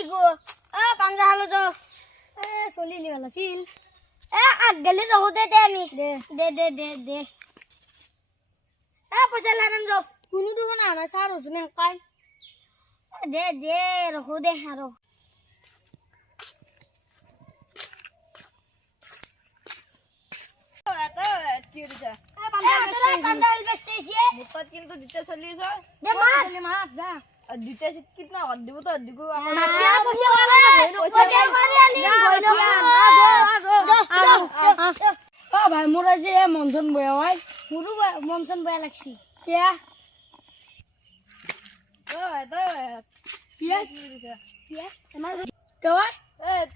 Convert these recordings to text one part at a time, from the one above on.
নিগো পাঞ্জা হালো যো চলিলি ভাল আছিল আগগালি ৰহো দে আমি দে পইচা লাগাম যো কোনো দেখোন আনা চাৰ হজুনে কাই দে ৰহো দে আৰু কিন্তু দুটা চলি আছে দুটা চিট কিतना দিব তো দিগো ভাই মোর আজি মনজন বয়া ভাই মোৰো মন চন বেয়া লাগছি কিয়া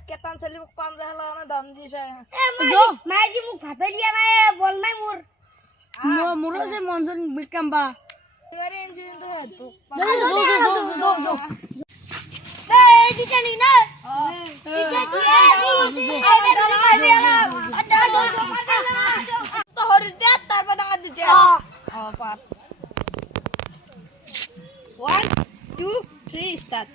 কেটান চলি মোক পাঞ্জা হালা দম দিছে মায়ে যি মোক ভাত দিয়া নাই বল নাই মোৰ মোর যে মনজন বিকাম বা One, two, three, start.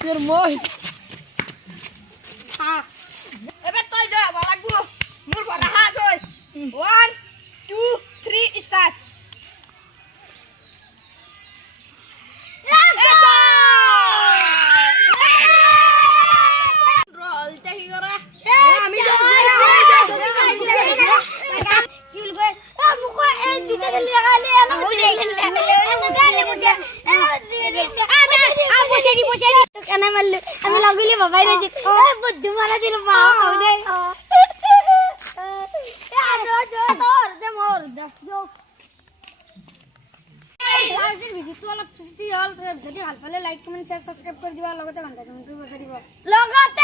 ফির মই এবার তুই যা লাগবো মোর বড় হাস হই 1 2 3 স্টার্ট রলটা কি করা আমি লাগলি বাবাই বুদ্ধি মারা দিল ভিডিঅ'টো অলপ ছুটি হ'ল যদি ভাল পালে লাইক কমেণ্ট শ্বেয়াৰ ছাবস্ক্ৰাইব কৰি দিবা লগতে ঘণ্টা কমেণ্ট কৰি বচাই দিব লগতে